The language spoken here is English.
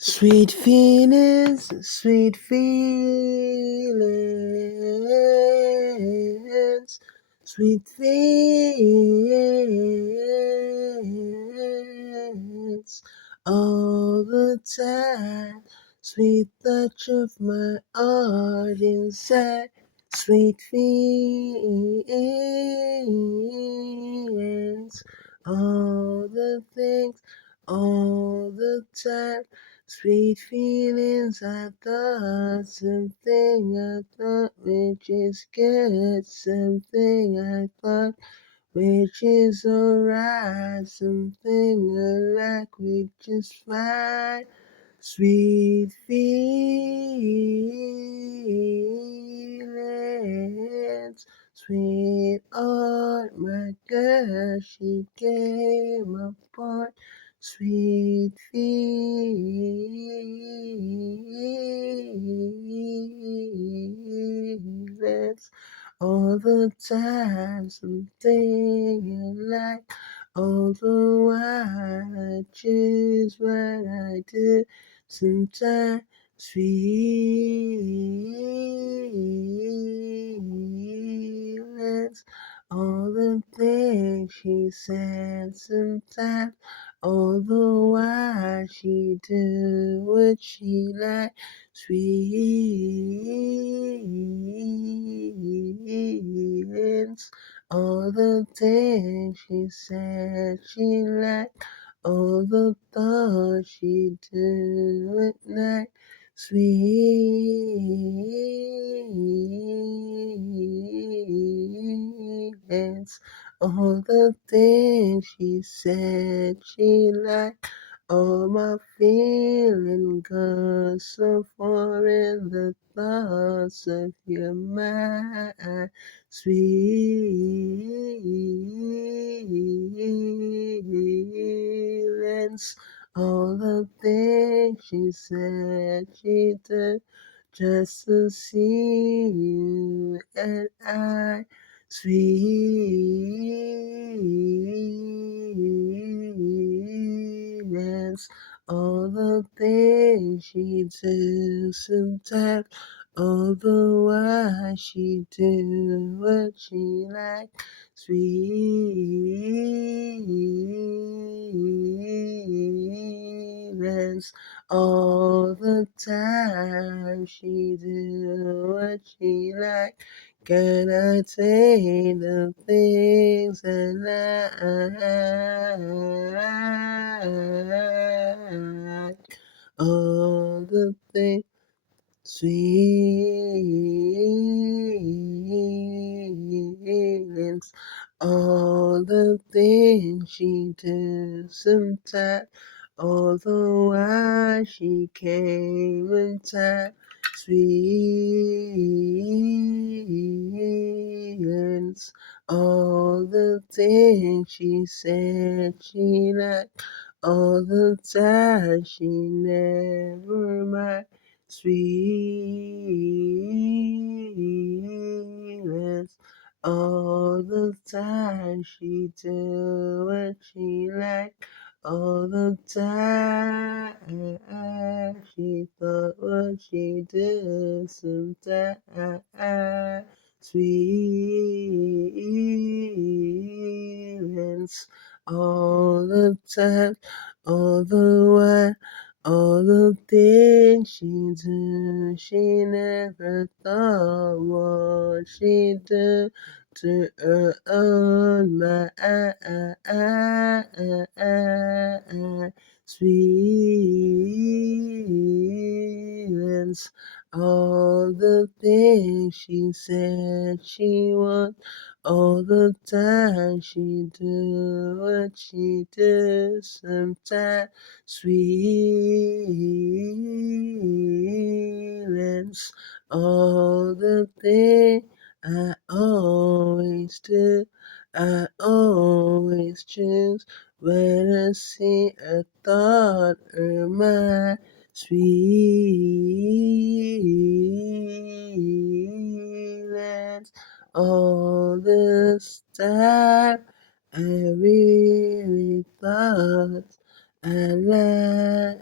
Sweet feelings, sweet feelings, sweet feelings, all the time. Sweet touch of my heart inside, sweet feelings, all the things, all the time. Sweet feelings, I thought something I thought which is good, something I thought which is alright, something I like which is fine. Sweet feelings, sweet heart, my girl, she came apart. Sweet feelings, all the time, something you like, although I choose what I do. Sometimes feelings, all the things she said. Sometimes, although why she do what she like, feelings, all the things she said she liked. All the thoughts she do at night, sweet. All the things she said she liked, all my feeling goes so far in the thoughts of your mind, sweet. All the things she said she did just to see you and I, sweet. All the things she do sometimes, although why she do what she like, sweet. All the time she do what she like. Can I say the things that I like? All the things sweet. All the things she did sometimes, although why she came in time, sweet. All the things she said she liked, all the time she never mind, sweet. All the time she do what she like. All the time she thought what she do sometimes. Sweet. All the time, all the while. All the things she do, she never thought what she do to earn my sweet. All the things she said she want, all the time she do what she do sometimes, sweet. All the things I always do, I always choose when I see a thought of my sweet. All this time I really thought I lied.